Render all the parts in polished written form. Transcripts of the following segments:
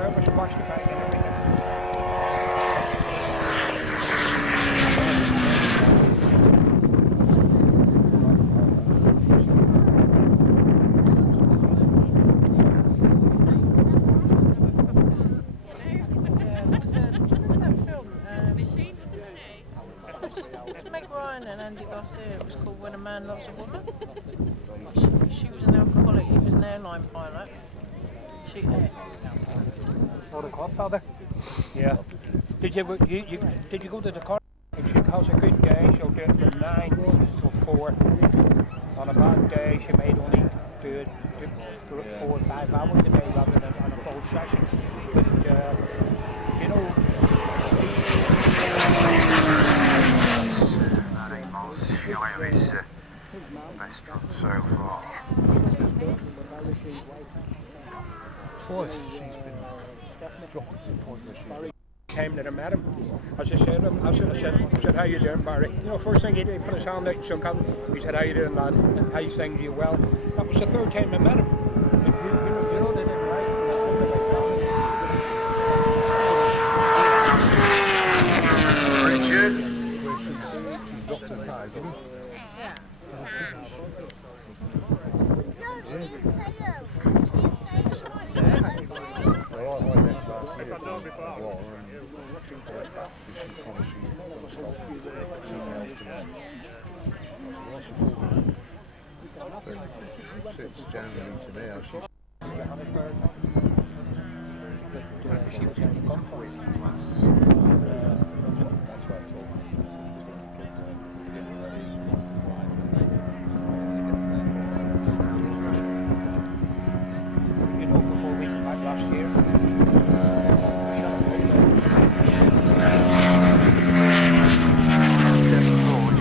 service to wash the bike and everything. And Andy Garcia, it was called When a Man Loves a Woman. She was an alcoholic, he was an airline pilot. She Oh, the Godfather? Yeah. Did you go to the car? If she has a good day, she'll do it from 9 till 4. On a bad day, she might only do it 4 or 5 hours a day rather than on a full session. But, you know, his best run so far. Twice she's been dropping point this year. Time that I met him, as I said, I said, how you doing, Barry? You know, first thing he did, he put his hand out and shook hands. He said, how you doing, lad? How's things? Are you well? That was the third time I met him. But you know, they didn't like Richard? She's dropped her thighs, hasn't she? It's genuinely to me, actually. she was having gun for it. You know, before we came back last year,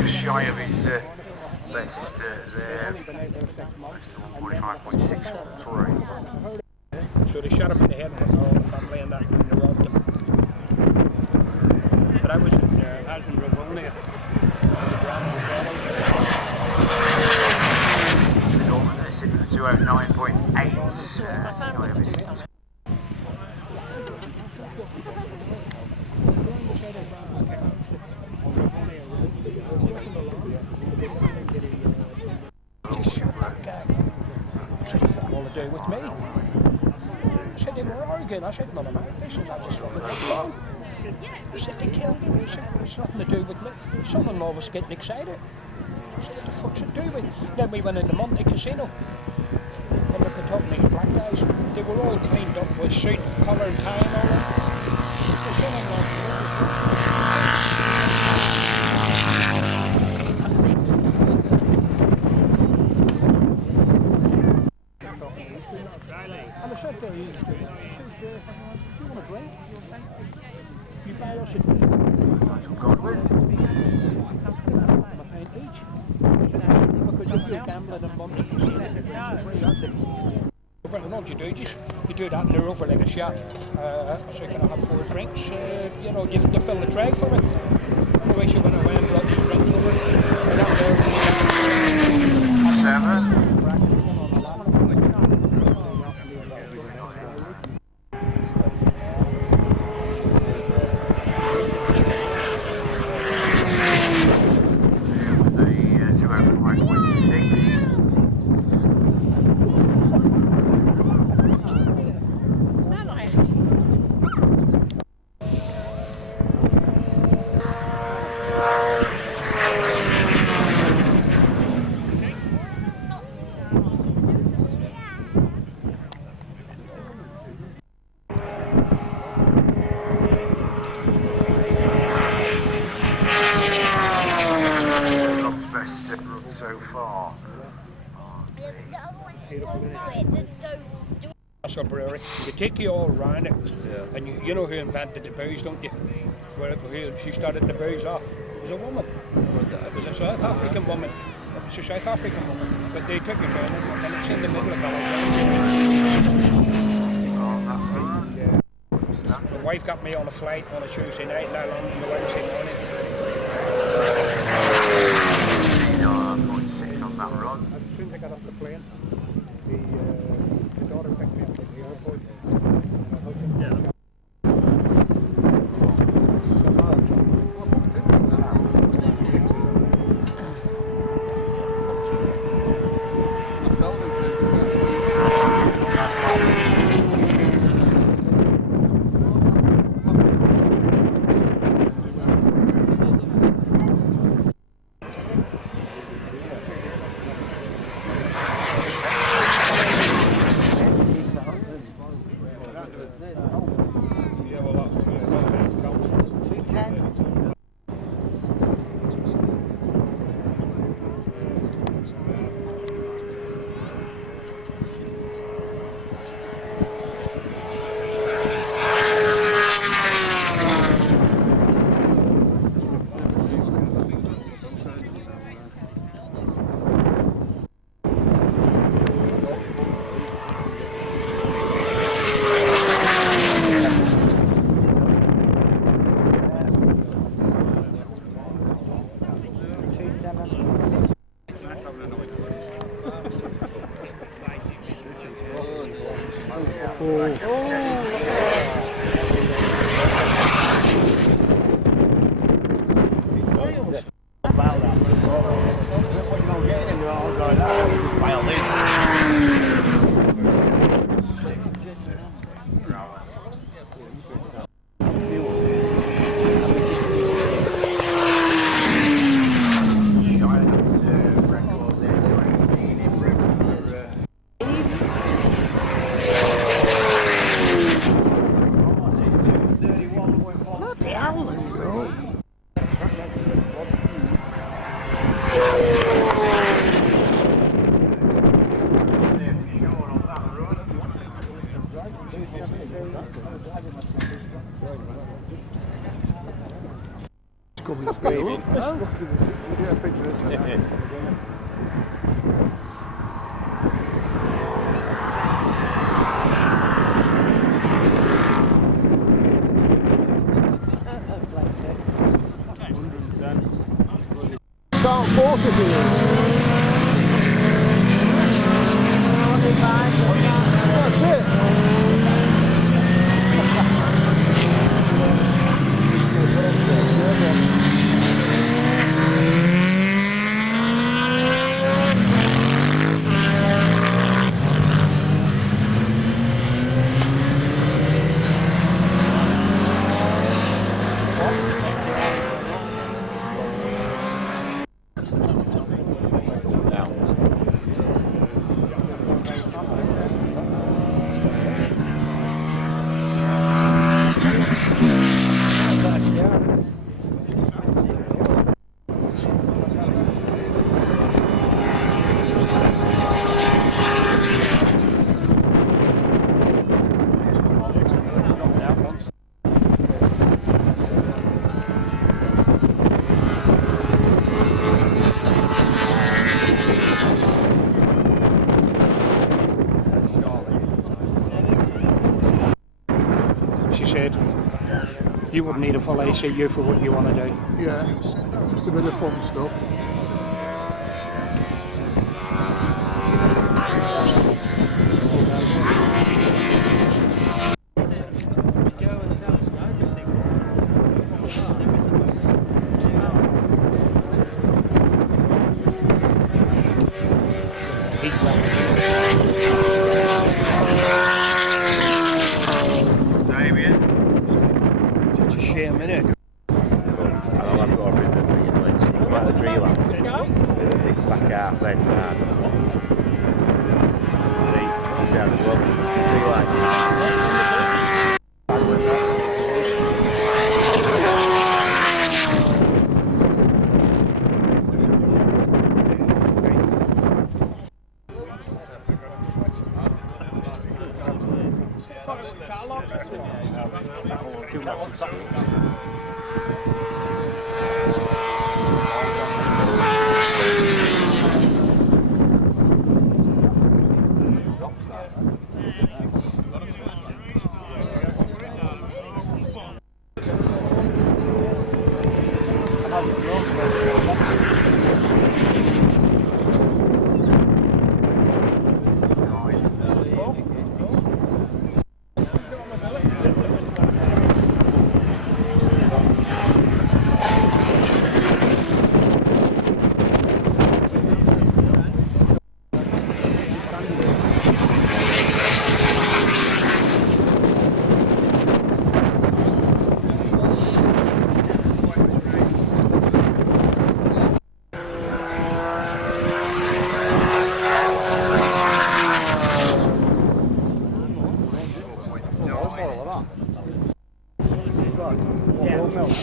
just shy of his best there. 145.613. So they shot him in the head with all the family and that, and they robbed him. But I was in Ravonia. Sitting at 209.8. All to do with me. I said they were arguing. I said none of my business. I just wanted to go. He said they killed him. He said it's nothing to do with me. Son-in-law was getting excited. I said what the fuck's it do with? Then we went in the Monte Casino. And look at these black guys. They were all cleaned up with suit, collar and tie and all that. The son-in-law. And I said to her, you want a drink? You buy us a drink. I'm paying each. Because if you're gambling and Monte Casino, it's free, aren't they? Well, what do? You do that and they're over like a shop. So you're going to have 4 drinks. You know, you have to fill the tray for it. Otherwise you're going to end up these drinks over. 7. So far. That's a brewery. You take you all around it, and you know who invented the booze, don't you? Who started the booze off? It was a woman. It was a South African woman. It was a South African woman. But they took it from her, and it's in the middle of Elvington. My wife got me on a flight on a Tuesday night, and I landed on the Wednesday morning. That run. As soon as I got off the plane, the daughter picked me up at the airport. Oh, look at this. Bloody hell, Lou. Coming baby. Can't force it here. That's it. She said you wouldn't need a full ACU for what you want to do. Yeah, just a bit of fun stuff. He's well. It's a shame, innit? That's what I've been doing. Like, you come out of the tree lamps, this back half lens hard. See, he's down as well. Tree line.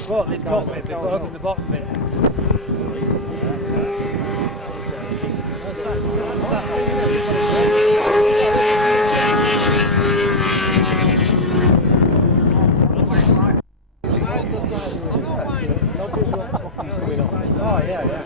Well, the top bit, they've got to open the bottom bit. Oh, yeah, yeah.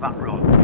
that run.